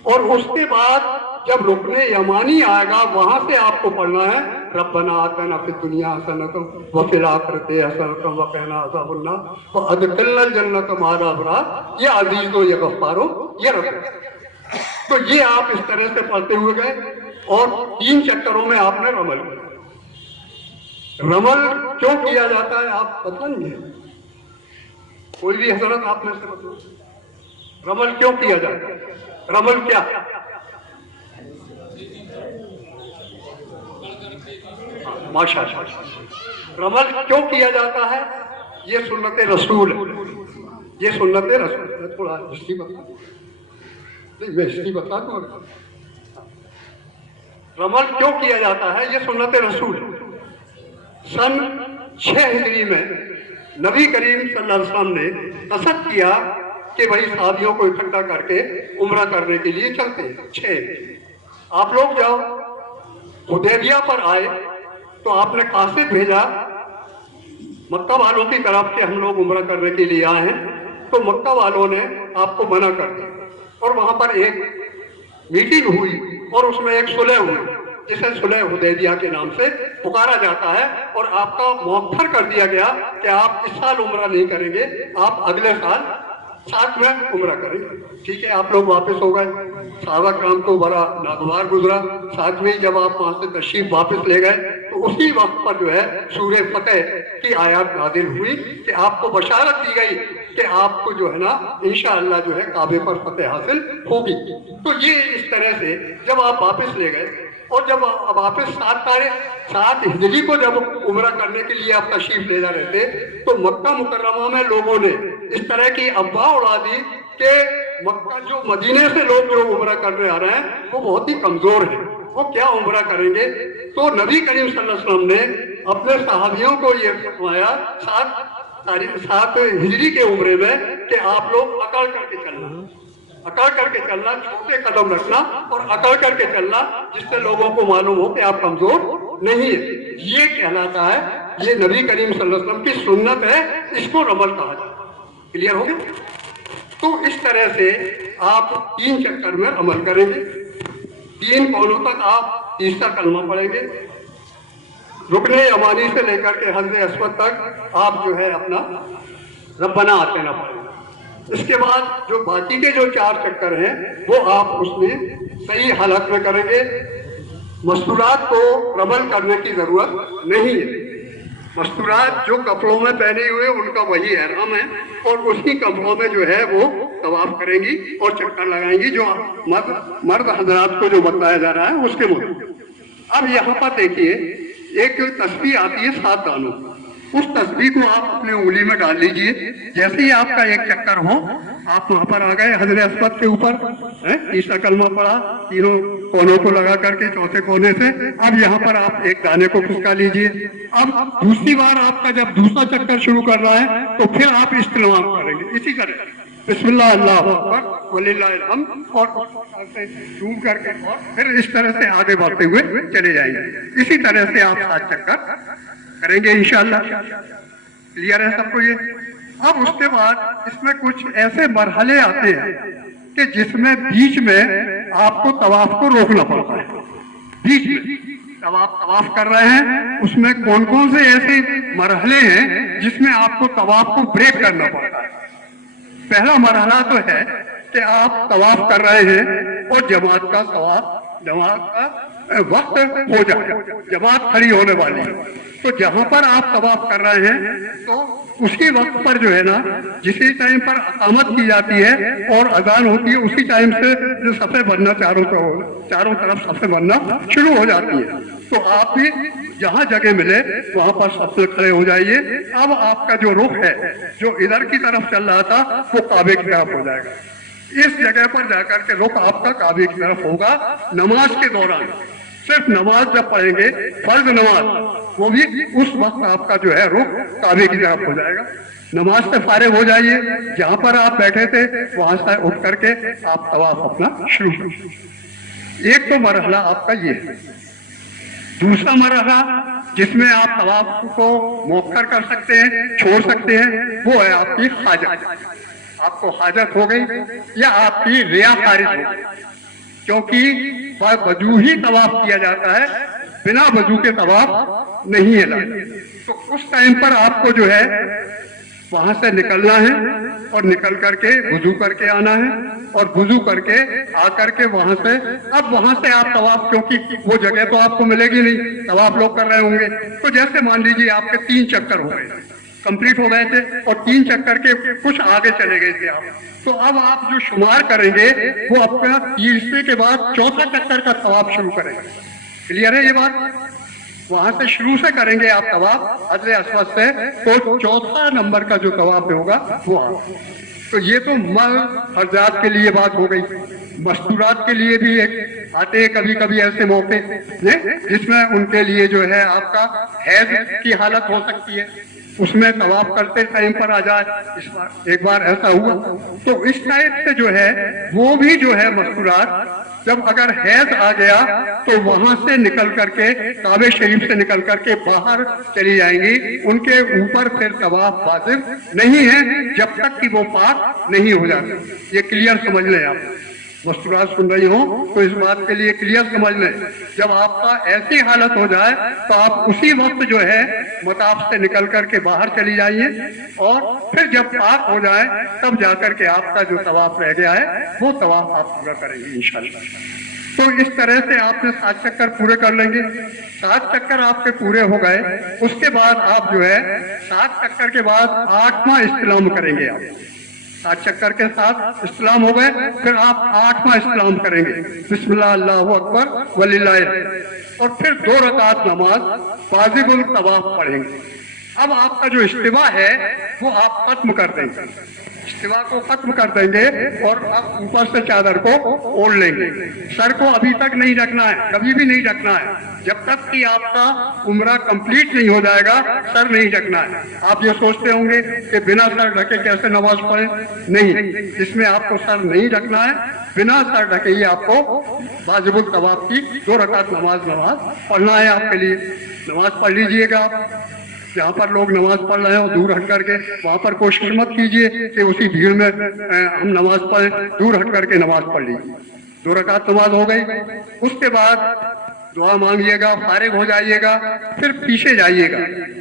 اور اس کے بعد جب رکن یمانی آئے گا وہاں سے آپ کو پڑھنا ہے ربنا آتنا فی الدنیا حسنۃ وفی الآخرۃ حسنۃ وقنا عذاب النار وادخلنا الجنۃ مع الابرار، یہ عزیز و یہ غفار و یہ رب۔ تو یہ آپ اس طرح سے پڑھتے ہوئے گئے اور 3 چکروں میں آپ نے رمل کیا۔ رمل کیوں کیا جاتا ہے آپ بتائیں گے؟ کوئی بھی حضرت آپ نے سے بتائیں، رمل کیوں کیا جاتا ہے؟ رمل کیا؟ ماشاءاللہ रमल क्यों किया जाता है? ये सुन्नत रसूल है, ये सुन्नत रसूल है। थोड़ा हिस्ट्री बता, नहीं मैं हिस्ट्री बता दूँ। रमल क्यों किया जाता है? ये सुन्नत रसूल है। सन 6 हिजरी में नबी करीम सल्लल्लाहु अलैहि वसल्लम ने कसद किया कि भाई साथियों को इकट्ठा करके उम्रा करने के लिए चलते हैं। 6 आप लोग जाओ। हुदैबिया पर आए तो आपने कासिद भेजा मक्का वालों की तरफ के हम लोग उम्रा करने के लिए आए हैं, तो मक्का वालों ने आपको मना कर दिया और वहां पर एक मीटिंग हुई और उसमें एक सुलह हुई जिसे सुलह हुदैबिया के नाम से पुकारा जाता है, और आपका मौखर कर दिया गया कि आप इस साल उम्रा नहीं करेंगे, आप अगले साल साथ में उम्रा करेंगे। ठीक है, आप लोग वापस हो गए। सहाबा कराम को बड़ा नागवार गुजरा। साथ में जब आप वहां से तशरीफ वापस ले गए तो उसी वक्त पर जो है सूरह फतेह की आयत नाज़िल हुई कि आपको बशारत दी गई कि आपको जो है ना इंशाअल्लाह जो है काबे पर फतेह हासिल होगी। तो ये इस तरह से जब आप वापस ले गए और जब वापस 7 हिजरी को जब उम्रा करने के लिए आप तशरीफ ले जा रहे थे तो मक्का मुकर्रमा में लोगों ने इस तरह की अफवाह उड़ा दी कि मक्का जो मदीने से लोग जो उम्रा करने आ रहे हैं वो बहुत ही कमजोर है, वो क्या उम्रा करेंगे। तो नबी करीम सल्लल्लाहु अलैहि वसल्लम ने अपने सहाबियों को ये फरमाया 7 हिजरी के उम्रे में कि आप लोग अकड़ करके चलना, अकड़ करके चलना, छोटे कदम रखना और अकड़ करके चलना, जिससे लोगों को मालूम हो कि आप कमजोर नहीं है। ये कहलाता है, ये नबी करीम सल्लल्लाहु अलैहि वसल्लम की सुन्नत है, इसको रमल कहा जाता है। क्लियर हो गया? तो इस तरह से आप 3 चक्कर में अमल करेंगे। 3 कोनों तक आप तीसरा कलमा पढ़ेंगे। रुकने यमानी से लेकर के हज़्र अस्वद तक आप जो है अपना रब्बना आतिना पढ़ेंगे। इसके बाद जो बाकी के जो 4 चक्कर हैं वो आप उसमें सही हालत में करेंगे। मस्तूरात को रमल करने की जरूरत नहीं है। मस्तूरात जो कपड़ों में पहने हुए उनका वही एहराम है और उसी कपड़ों में जो है वो तवाफ करेंगी और चक्कर लगाएंगी, जो मर्द हजरात को जो बताया जा रहा है उसके मुताबिक। अब यहाँ पर देखिए एक तस्बीह आती है 7 दानों, उस तस्बीह को आप अपने उंगली में डाल लीजिए। जैसे ही आपका एक चक्कर हो आप वहां पर आ गए हज़्र अस्वद के ऊपर, तीसरा कलमा पढ़ा, तीनों कोनों को लगा करके चौथे कोने से। अब यहाँ पर आप एक दाने को खिसका लीजिए। अब दूसरी बार आपका जब दूसरा चक्कर शुरू कर रहा है तो फिर आप इस्तेमाल करेंगे इसी तरह, बिस्मिल्लाह अल्लाहु अकबर वलिल्लाहिल हम्द, और झूम करके और फिर इस तरह से आगे बढ़ते हुए चले जाएंगे। इसी तरह से आप 7 चक्कर करेंगे इंशाअल्लाह। क्लियर है सबको ये? अब उसके बाद इसमें कुछ ऐसे मरहले आते हैं कि जिसमें बीच में आपको तवाफ को रोकना पड़ता है। बीच में तवाफ कर रहे हैं, उसमें कौन कौन से ऐसे मरहले हैं जिसमें आपको तवाफ को ब्रेक करना पड़ता है। पहला मरहला तो है कि आप तवाफ कर रहे हैं और जमात का वक्त हो जाए, जमात खड़ी होने वाली है, तो जहां पर आप तवाफ कर रहे हैं तो उसी वक्त पर जो है ना, जिसी टाइम पर अकामत की जाती है और अजान होती है उसी टाइम से जो सफ़े बनना चारों तरफ सफ़े बनना शुरू हो जाती है। तो आप भी जहाँ जगह मिले वहां पर सबसे खड़े हो जाइए। अब आपका जो रुख है जो इधर की तरफ चल रहा था वो काबे की तरफ हो जाएगा। इस जगह पर जाकर के रुख आपका काबे की तरफ होगा। नमाज के दौरान सिर्फ नमाज जब पढ़ेंगे, फर्ज नमाज, वो भी उस वक्त आपका जो है रुख काबे की तरफ हो जाएगा। नमाज से फारिग हो जाइए, जहां पर आप बैठे थे वहां से उठ करके आप तवाफ अपना शुरू करिए। एक तो मरहला आपका ये है। दूसरा मरहला जिसमें आप तवाफ को मौखर कर सकते हैं, छोड़ सकते हैं, वो है आपकी हाजत। आपको हाजत हो गई या आपकी रिया खारिज हो गई, क्योंकि वजू ही तवाफ किया जाता है, बिना वजू के तवाफ नहीं है। तो उस टाइम पर आपको जो है वहां से निकलना है और निकल करके वुजू करके आना है और वुजू करके आकर के वहां से, अब वहां से आप तवाफ, क्योंकि वो जगह तो आपको मिलेगी नहीं, तवाफ लोग कर रहे होंगे, तो जैसे मान लीजिए आपके 3 चक्कर हो गए, कंप्लीट हो गए थे और 3 चक्कर के कुछ आगे चले गए थे आप, तो अब आप जो शुमार करेंगे वो अपना तीसरे के बाद चौथा चक्कर का तवाफ शुरू करेंगे। क्लियर है ये बात? वहां से शुरू से करेंगे आप तवाफ हजर अस्वद से, तो चौथा नंबर का जो तवाफ होगा वो आप। तो ये तो मर्द हजरात के लिए बात हो गई। मस्तूरात के लिए भी एक आते हैं कभी कभी ऐसे मौके जिसमें उनके लिए जो है आपका हैज की हालत हो सकती है, उसमें तवाफ करते टाइम पर आ जाए। एक बार ऐसा हुआ, तो इस टाइप से जो है वो भी जो है मस्तूरात जब अगर हैज आ गया तो वहां से निकल करके काबे शरीफ से निकल करके बाहर चली जाएंगी। उनके ऊपर फिर तवाफ वाजिब नहीं है जब तक कि वो पाक नहीं हो जाते। ये क्लियर समझ लें आप, मस्तूरात सुन रही हो तो इस बात के लिए क्लियर समझ लें। जब आपका ऐसी हालत हो जाए तो आप उसी वक्त जो है मताफ से निकल करके बाहर चली जाइए, और फिर जब पाक हो जाए तब जाकर के आपका जो तवाफ रह गया है वो तवाफ आप पूरा करेंगे इंशाल्लाह। तो इस तरह से आपने 7 चक्कर पूरे कर लेंगे। 7 चक्कर आपके पूरे हो गए, उसके बाद आप जो है 7 चक्कर के बाद 8वां इस्तिलाम करेंगे। आप 7 चक्कर के साथ इस्लाम हो गए, फिर आप 8वां इस्लाम करेंगे, बिस्मिल्लाह अल्लाहु अकबर वलिल्लाह, और फिर 2 रकात नमाज वाजिबुल तवाफ पढ़ेंगे। अब आपका जो इस्तिवा है वो आप खत्म कर देंगे, इस्तिवा को खत्म कर देंगे और अब ऊपर से चादर को ओढ़ लेंगे। सर को अभी तक नहीं ढकना है, कभी भी नहीं ढकना है, जब तक कि आपका उम्रा कंप्लीट नहीं हो जाएगा सर नहीं ढकना है। आप ये सोचते होंगे कि बिना सर ढके कैसे नमाज पढ़े, नहीं, इसमें आपको सर नहीं ढकना है, बिना सर ढके ही आपको वाजिबुल तवाफ की 2 रकात नमाज पढ़ना है। आपके लिए नमाज पढ़ लीजिएगा। आप जहाँ पर लोग नमाज पढ़ रहे हो दूर हट करके, वहाँ पर कोशिश मत कीजिए कि उसी भीड़ में हम नमाज पढ़ें, दूर हट करके नमाज पढ़ लीजिए। 2 रकात नमाज हो गई, उसके बाद दुआ मांगिएगा, फारिग हो जाइएगा, फिर पीछे जाइएगा।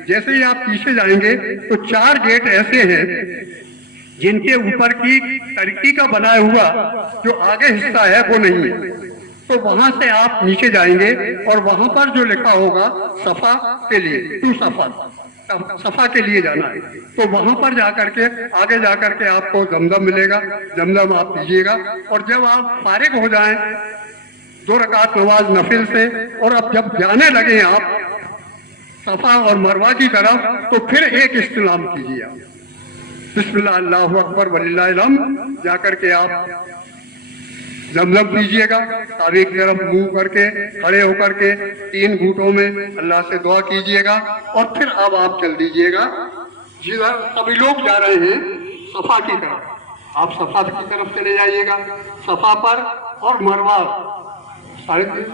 जैसे ही आप पीछे जाएंगे तो 4 गेट ऐसे हैं जिनके ऊपर की तरक्की का बनाया हुआ जो आगे हिस्सा है वो नहीं है, तो वहां से आप नीचे जाएंगे और वहां पर जो लिखा होगा सफा के लिए, टू सफा के लिए जाना है, तो वहां पर जाकर के आगे जाकर के आपको जमजम मिलेगा, जमजम आप पीजिएगा। और जब आप फारिग हो जाएं 2 रकात नमाज नफिल से, और अब जब जाने लगे आप सफा और मरवा की तरफ, तो फिर एक इस्तिलाम कीजिए आप, बिस्मिल्लाह अल्लाहु अकबर वलिल्लाहिल हम्द, जाकर के आप जमजम पीजिएगा, काबे की तरफ मुंह करके खड़े होकर के 3 घूंटों में अल्लाह से दुआ कीजिएगा, और फिर अब आप चल दीजिएगा जिधर सभी लोग जा रहे हैं सफा की तरफ, आप सफा की तरफ चले जाइएगा। सफा पर और मरवा 350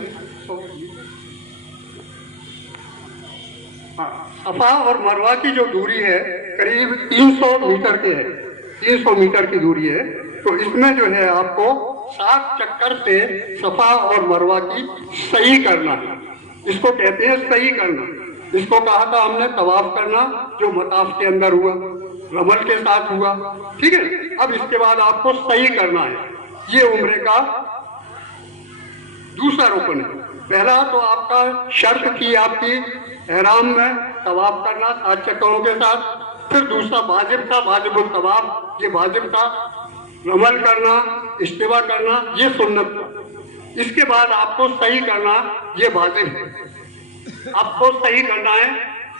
सफा और मरवा की जो दूरी है करीब 300 मीटर की है, 300 मीटर की दूरी है। तो इसमें जो है आपको 7 चक्कर से सफा और मरवा की सही करना है, इसको कहते हैं सही करना। इसको कहा था हमने तवाफ करना जो मताफ के अंदर हुआ, रमल के साथ हुआ, ठीक है। अब इसके बाद आपको सही करना है, ये उम्रे का दूसरा रुकन है। पहला तो आपका शर्त थी आपकी एहराम में तवाफ करना 7 चक्करों के साथ, फिर दूसरा वाजिब था वाजिबुल तवाफ, ये वाजिब था। रमल करना, इस्तिवा करना ये सुन्नत था। इसके बाद आपको सही करना ये वाजिब है। आपको सही करना है,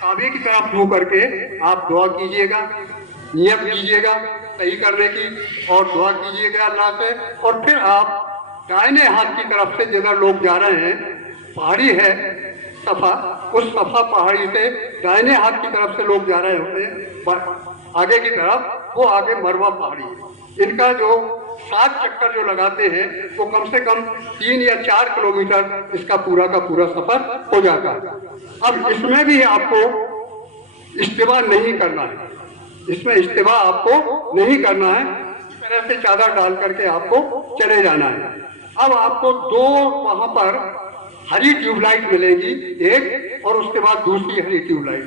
काबे की तरफ मुंह करके आप दुआ कीजिएगा, नियत कीजिएगा सही करने की, और दुआ कीजिएगा अल्लाह से। और फिर आप दाहिने हाथ की तरफ से जिधर लोग जा रहे हैं, पहाड़ी है सफा, उस सफा पहाड़ी से दाहिने हाथ की तरफ से लोग जा रहे होते हैं आगे की तरफ, वो आगे मरवा पहाड़ी है। इनका जो 7 चक्कर जो लगाते हैं वो कम से कम 3 या 4 किलोमीटर इसका पूरा का पूरा सफर हो जाता है। अब इसमें भी आपको इस्तिवा नहीं करना है, इसमें इस्तिवा आपको नहीं करना है, इस तरह से चादर डाल करके आपको चले जाना है। अब आपको 2 वहां पर हरी ट्यूबलाइट मिलेगी, एक, और उसके बाद दूसरी हरी ट्यूबलाइट।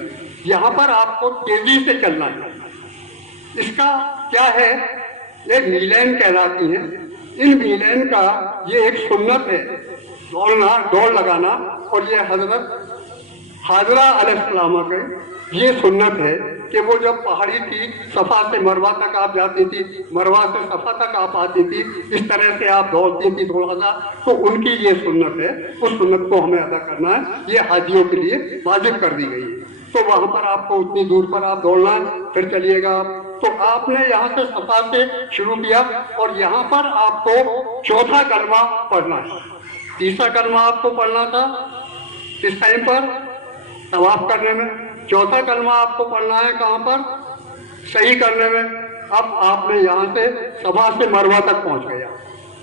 यहाँ पर आपको तेजी से चलना है। इसका क्या है, ये मीलैन कहलाती हैं। इन मीलैन का ये एक सुन्नत है, दौड़ लगाना, और ये हजरत हाजरा अलैहिस्सलाम का ये सुन्नत है کہ وہ جب پہاڑی تھی صفا سے مروا تک آپ جاتی تھی, مروا سے صفا تک آپ آتی تھی, اس طرح سے آپ دوڑتی تھی تھوڑا سا, تو ان کی یہ سنت ہے, اس سنت کو ہمیں ادا کرنا ہے, یہ حاجیوں کے لیے واجب کر دی گئی ہے. تو وہاں پر آپ کو اتنی دور پر آپ دوڑنا ہے, پھر چلیے گا آپ. تو آپ نے یہاں سے صفا سے شروع کیا اور یہاں پر آپ کو چوتھا کلمہ پڑھنا ہے. تیسرا کلمہ آپ کو پڑھنا تھا کس ٹائم پر؟ طواف کرنے میں. چوتھا کلمہ آپ کو پڑھنا ہے کہاں پر؟ صحیح کرنے میں. اب آپ نے یہاں سے صفا سے مروا تک پہنچ گیا,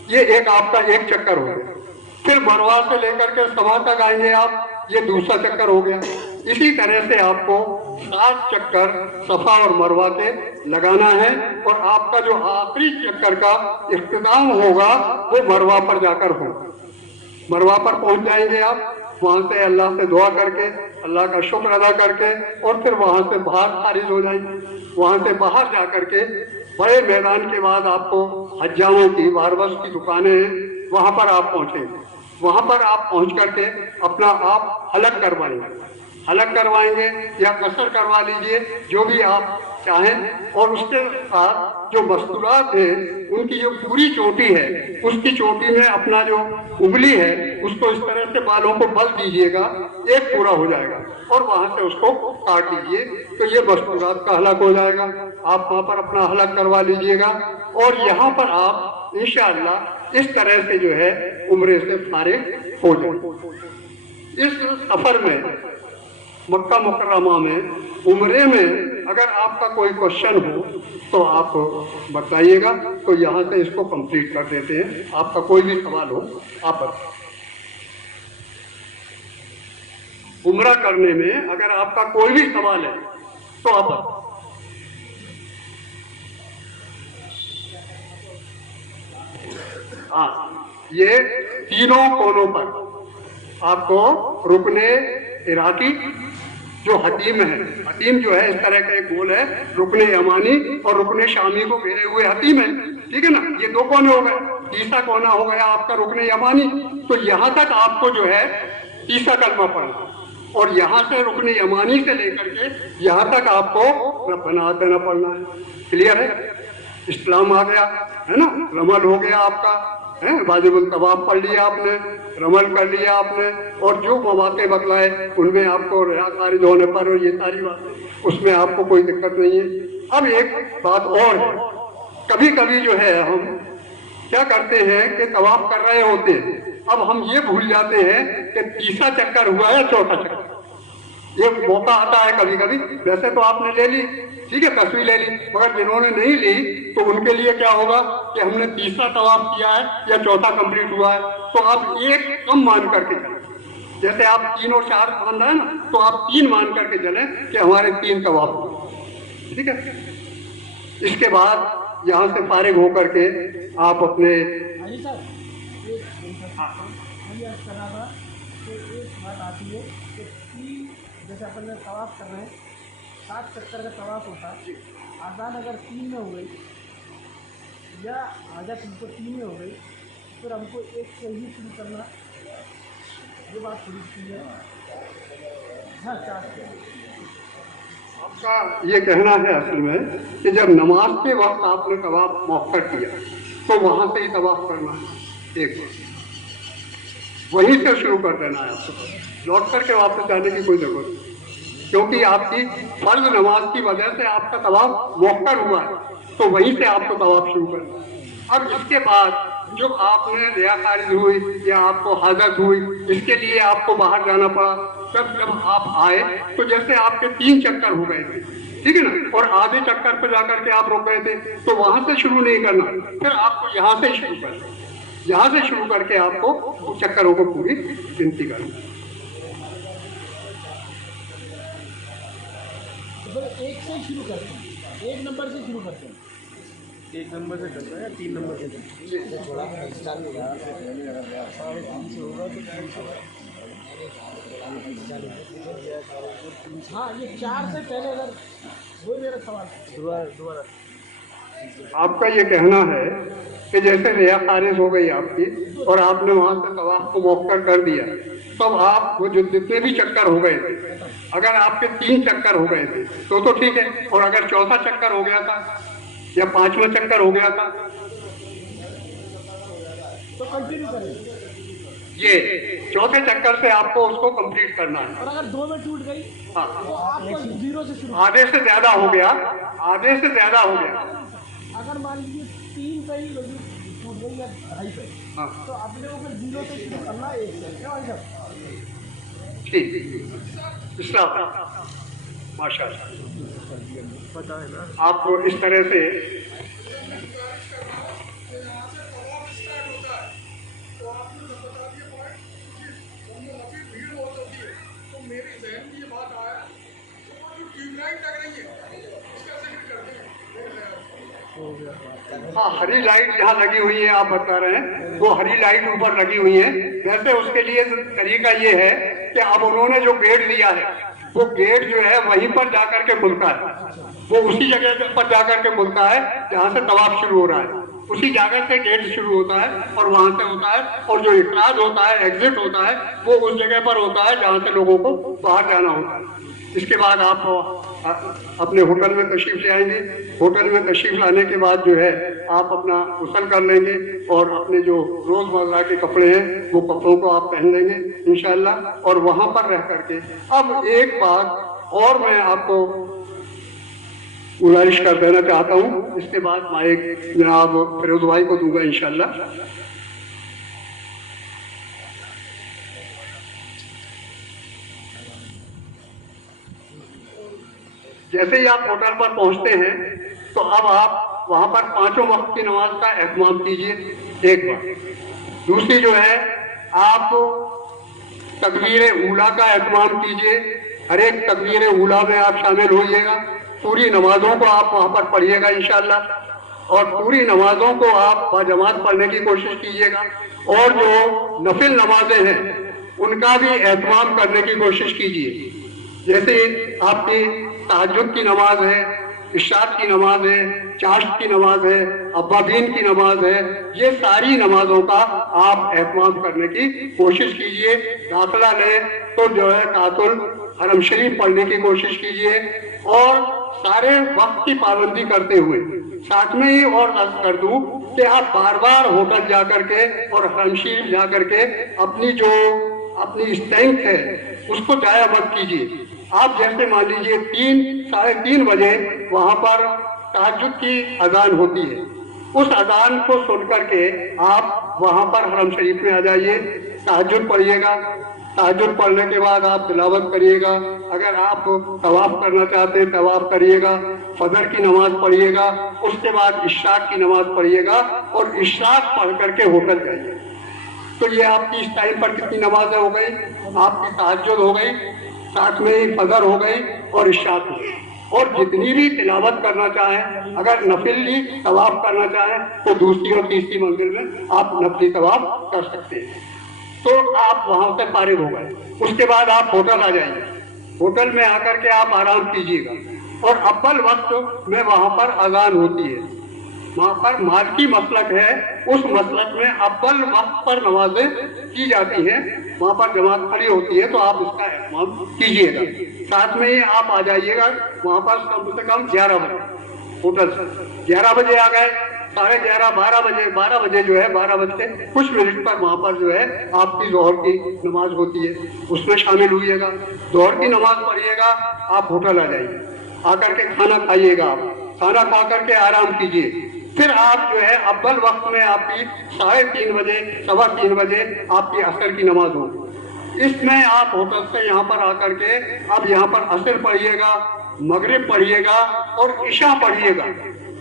یہ ایک آپ کا ایک چکر ہو گیا. پھر مروا سے لے کر کے صفا تک آئیں گے آپ, یہ دوسرا چکر ہو گیا. اسی طرح سے آپ کو 7 چکر صفا اور مروا کے لگانا ہے, اور آپ کا جو آخری چکر کا اختتام ہوگا وہ مروا پر جا کر ہوگا. مروا پر پہنچ جائیں گے آپ, وہاں سے اللہ سے دعا کر کے, اللہ کا شکر ادا کر کے, اور پھر وہاں سے باہر خارج ہو جائیں گے. وہاں سے باہر جا کر کے بڑے میدان کے بعد آپ کو حجاموں کی باربس کی دکانیں ہیں, وہاں پر آپ پہنچیں گے. وہاں پر آپ پہنچ کر کے اپنا آپ حلق کروائیں گے, حلق کروائیں گے یا قصر کروا لیجئے, جو بھی آپ چاہیں. اور اس کے ساتھ جو مستورات ہیں ان کی جو پوری چوٹی ہے, اس کی چوٹی میں اپنا جو انگلی ہے اس کو اس طرح سے بالوں کو بل دیجئے گا, ایک پورا ہو جائے گا, اور وہاں سے اس کو کاٹ لیجئے, تو یہ مستورات کا حلق ہو جائے گا. آپ وہاں پر اپنا حلق کروا لیجئے گا, اور یہاں پر آپ انشاءاللہ اس طرح سے جو ہے عمرے سے فارغ ہو جائیں. اس سفر میں مکہ مکرمہ میں عمرے میں اگر آپ کا کوئی کوشچن ہو تو آپ بتائیے گا, تو یہاں سے اس کو کمپلیٹ کر دیتے ہیں. آپ کا کوئی بھی سوال ہو آپ بتائیں. عمرہ کرنے میں اگر آپ کا کوئی بھی سوال ہے تو آپ بتائیں. ہاں, یہ تینوں کونوں پر آپ کو رکن عراقی جو حتیم ہے, حتیم جو ہے اس طرح کا ایک گول ہے, رکن یمانی اور رکن شامی کو گھیرے ہوئے حتیم ہے, ٹھیک ہے نا. یہ 2 کونے ہو گئے. تیسرا کونا ہو گیا آپ کا رکن یمانی, تو یہاں تک آپ کو جو ہے تیسرا کلمہ پڑھنا, اور یہاں سے رکن یمانی سے لے کر کے یہاں تک آپ کو ربنا آتنا پڑھنا ہے. کلیئر ہے؟ اسلام آ گیا ہے نا, رمل ہو گیا آپ کا, واجب الطواف پڑھ لیا آپ نے, رمل کر لیا آپ نے, اور جو مواقع بتلائے ان میں آپ کو ریا خارج ہونے پر, اور یہ ساری باتیں اس میں آپ کو کوئی دقت نہیں ہے. اب ایک بات اور ہے, کبھی کبھی جو ہے ہم کیا کرتے ہیں کہ طواف کر رہے ہوتے ہیں, اب ہم یہ بھول جاتے ہیں کہ تیسرا چکر ہوا ہے چوتھا چکر. یہ موقع آتا ہے کبھی کبھی. ویسے تو آپ نے لے لی, ٹھیک ہے, تصویر لے لی, مگر جنہوں نے نہیں لی تو ان کے لیے کیا ہوگا کہ ہم نے تیسرا طواف کیا ہے یا چوتھا کمپلیٹ ہوا ہے, تو آپ ایک کم مان کر کے چلیں. جیسے آپ 3 اور 4 مان رہے ہیں نا, تو آپ 3 مان کر کے چلیں کہ ہمارے 3 طواف ہوئے, ٹھیک ہے. اس کے بعد یہاں سے فارغ ہو کر کے آپ اپنے جیسے اپن طواف کر رہے ہیں, 7 چکر کا طواف ہوتا ہے. آزان اگر 3 میں ہو گئی یا حاجت ہم کو 3 میں ہو گئی, پھر ہم کو 1 سے ہی شروع کرنا. یہ بات تھوڑی سی ہے. ہاں, 4 سے. آپ کا یہ کہنا ہے اصل میں کہ جب نماز کے وقت آپ نے طواف مؤخر کیا تو وہاں سے ہی طواف کرنا ہے, ایک وہیں سے شروع کر دینا ہے. آپ کو لوٹ کر کے واپس جانے کی کوئی ضرورت نہیں, کیونکہ آپ کی فرض نماز کی وجہ سے آپ کا طواف مؤخر ہوا ہے, تو وہیں سے آپ کو طواف شروع کرنا ہے. اب اس کے بعد جو آپ نے ریا خارج ہوئی یا آپ کو حاجت ہوئی, اس کے لیے آپ کو باہر جانا پڑا, جب آپ آئے تو جیسے آپ کے 3 چکر ہو گئے تھے, ٹھیک ہے نا, اور آدھے چکر پہ جا کر کے آپ رک گئے تھے, تو وہاں سے شروع نہیں کرنا, پھر آپ کو یہاں سے شروع کرنا. یہاں سے شروع کر کے آپ کو چکروں کو پوری گنتی کرنا. ایک سے شروع کرتے ہیں, 1 نمبر سے شروع کرتے ہیں. 1 نمبر سے کرتے ہیں یا 3 نمبر سے کرتے ہیں؟ ہاں, یہ 4 سے پہلے اگر وہی میرا سوال دوبارہ آپ کا یہ کہنا ہے کہ جیسے ریا خارج ہو گئی آپ کی اور آپ نے وہاں سے طواف کو موخر کر دیا، تب آپ وہ جو جتنے بھی چکر ہو گئے تھے، اگر آپ کے 3 چکر ہو گئے تھے تو ٹھیک ہے، اور اگر چوتھا چکر ہو گیا تھا یا 5واں چکر ہو گیا تھا تو کنٹینیو کریں، یہ چوتھے چکر سے آپ کو اس کو کمپلیٹ کرنا ہے. اور اگر 2 میں ٹوٹ گئی ہاں، تو آپ کو 0 سے شروع. آدھے سے زیادہ ہو گیا، آدھے سے زیادہ ہو گیا. اگر مان لیجیے 3 پہ ہی ٹوٹ گئی یا 2.5 پہ، ہاں تو اپنے کو پھر 0 سے شروع کرنا ہے 1 سے. کیا بھائی صاحب؟ ٹھیک، اسلام ماشاء اللہ آپ کو اس طرح سے ہاں ہری لائٹ جہاں لگی ہوئی ہے آپ بتا رہے ہیں وہ ہری لائٹ اوپر لگی ہوئی ہے. ویسے اس کے لیے طریقہ یہ ہے کہ اب انہوں نے جو گیٹ دیا ہے وہ گیٹ جو ہے وہیں پر جا کر کے کھلتا ہے، وہ اسی جگہ پر جا کر کے کھلتا ہے جہاں سے طواف شروع ہو رہا ہے. اسی جگہ سے گیٹ شروع ہوتا ہے اور وہاں سے ہوتا ہے، اور جو اخراج ہوتا ہے، ایگزٹ ہوتا ہے، وہ اس جگہ پر ہوتا ہے جہاں سے لوگوں کو باہر جانا ہوتا ہے. اس کے بعد آپ اپنے ہوٹل میں تشریف لے آئیں گے. ہوٹل میں تشریف لانے کے بعد جو ہے آپ اپنا غسل کر لیں گے اور اپنے جو روزمرہ کے کپڑے ہیں وہ کپڑوں کو آپ پہن لیں گے انشاءاللہ. اور وہاں پر رہ کر کے اب ایک بات اور میں آپ کو گزارش کر دینا چاہتا ہوں، اس کے بعد مائک جناب فیروز بھائی کو دوں گا انشاءاللہ. جیسے ہی آپ ہوٹل پر پہنچتے ہیں تو اب آپ وہاں پر 5 وقت کی نماز کا اہتمام کیجیے ایک بار. دوسری جو ہے آپ تکبیر اولیٰ کا اہتمام کیجیے. ہر ایک تکبیر اولیٰ میں آپ شامل ہوئیے گا. پوری نمازوں کو آپ وہاں پر پڑھیے گا انشاءاللہ، اور پوری نمازوں کو آپ باجماعت پڑھنے کی کوشش کیجیے گا. اور جو نفل نمازیں ہیں ان کا بھی اہتمام کرنے کی کوشش کیجیے. جیسے آپ کی تہجد کی نماز ہے، عشاء کی نماز ہے، چاشت کی نماز ہے، ابابین کی نماز ہے، یہ ساری نمازوں کا آپ اہتمام کرنے کی کوشش کیجئے. داخلہ لیں تو جو ہے تحفظ حرم شریف پڑھنے کی کوشش کیجئے، اور سارے وقت کی پابندی کرتے ہوئے. ساتھ میں ہی اور عرض کر دوں کہ آپ بار بار ہوٹل جا کر کے اور حرم شریف جا کر کے اپنی اسٹینک ہے اس کو ضائع مت کیجیے. آپ جیسے مان لیجیے 3-3:30 بجے وہاں پر تہجد کی اذان ہوتی ہے، اس اذان کو سن کر کے آپ وہاں پر حرم شریف میں آ جائیے، تہجد پڑھیے گا. تہجد پڑھنے کے بعد آپ تلاوت کریے گا. اگر آپ طواف کرنا چاہتے ہیں طواف کریے گا. فجر کی نماز پڑھیے گا. اس کے بعد عشاء کی نماز پڑھیے گا اور عشاء پڑھ کر کے ہوٹل جائیے. تو یہ آپ کی اس ٹائم پر کتنی نمازیں ہو گئی؟ آپ کی تہجد ہو گئی، ساتھ میں ہی فجر ہو گئی اور عشاء ہو گئی. اور جتنی بھی تلاوت کرنا چاہیں، اگر نفلی طواف کرنا چاہیں تو دوسری اور تیسری منزل میں آپ نفلی طواف کر سکتے ہیں. تو آپ وہاں سے فارغ ہو گئے. اس کے بعد آپ ہوٹل آ جائیے. ہوٹل میں آ کر کے آپ آرام کیجیے گا. اور اول وقت میں وہاں پر اذان ہوتی ہے. وہاں پر مالکی مسلک ہے، اس مسلک میں اول وقت پر نمازیں کی جاتی ہیں. وہاں پر جماعت کھڑی ہوتی ہے تو آپ اس کا اہتمام کیجیے گا. ساتھ میں ہی آپ آ جائیے گا وہاں پر کم سے کم 11 بجے. ہوٹل سے 11 بجے آ گئے، 11:30 12 بجے جو ہے 12 بج کے کچھ منٹ پر وہاں پر جو ہے آپ کی ظہر کی نماز ہوتی ہے، اس میں شامل ہوئیے گا. ظہر کی نماز پڑھیے گا، آپ ہوٹل آ جائیے. آ کر کے کھانا کھائیے گا. آپ کھانا کھا کر کے آرام کیجیے. پھر آپ جو ہے اول وقت میں آپ کی 3:30 بجے 3:15 بجے آپ کی عصر کی نماز ہوگی. اس میں آپ ہوٹل سے یہاں پر آ کر کے اب یہاں پر عصر پڑھیے گا، مغرب پڑھیے گا اور عشاء پڑھیے گا.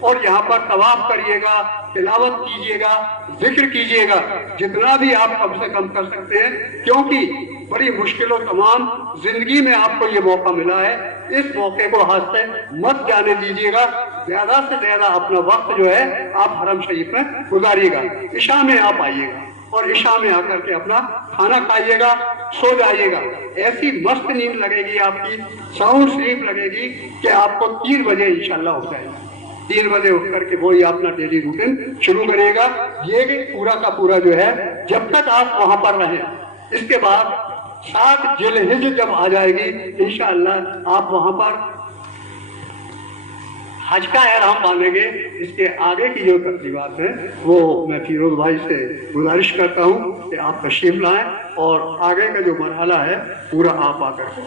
اور یہاں پر طواف کریے گا، تلاوت کیجیے گا، ذکر کیجیے گا جتنا بھی آپ کم سے کم کر سکتے ہیں، کیونکہ بڑی مشکل و تمام زندگی میں آپ کو یہ موقع ملا ہے. اس موقع کو ہاتھ سے مت جانے دیجیے گا. زیادہ سے زیادہ اپنا وقت جو ہے آپ حرم شریف میں گزاریے گا. عشاء میں آپ آئیے گا اور عشاء میں آ کر کے اپنا کھانا کھائیے گا، سو جائیے گا. ایسی مست نیند لگے گی آپ کی، ساؤنڈ سلیپ لگے گی کہ آپ کو 3 بجے انشاءاللہ ہو جائے گا. 3 बजे उठ करके वही अपना डेली रूटीन शुरू करेगा। ये भी पूरा का पूरा जो है जब तक आप वहां पर रहें। इसके बाद 7 जिलहिज जब आ जाएगी इंशाअल्लाह आप वहां पर हज का एहराम बांधेंगे। इसके आगे की जो तकरीबात है वो मैं फिरोज भाई से गुजारिश करता हूँ कि आप तशरीफ लाएं और आगे का जो मरहला है पूरा आप आकर के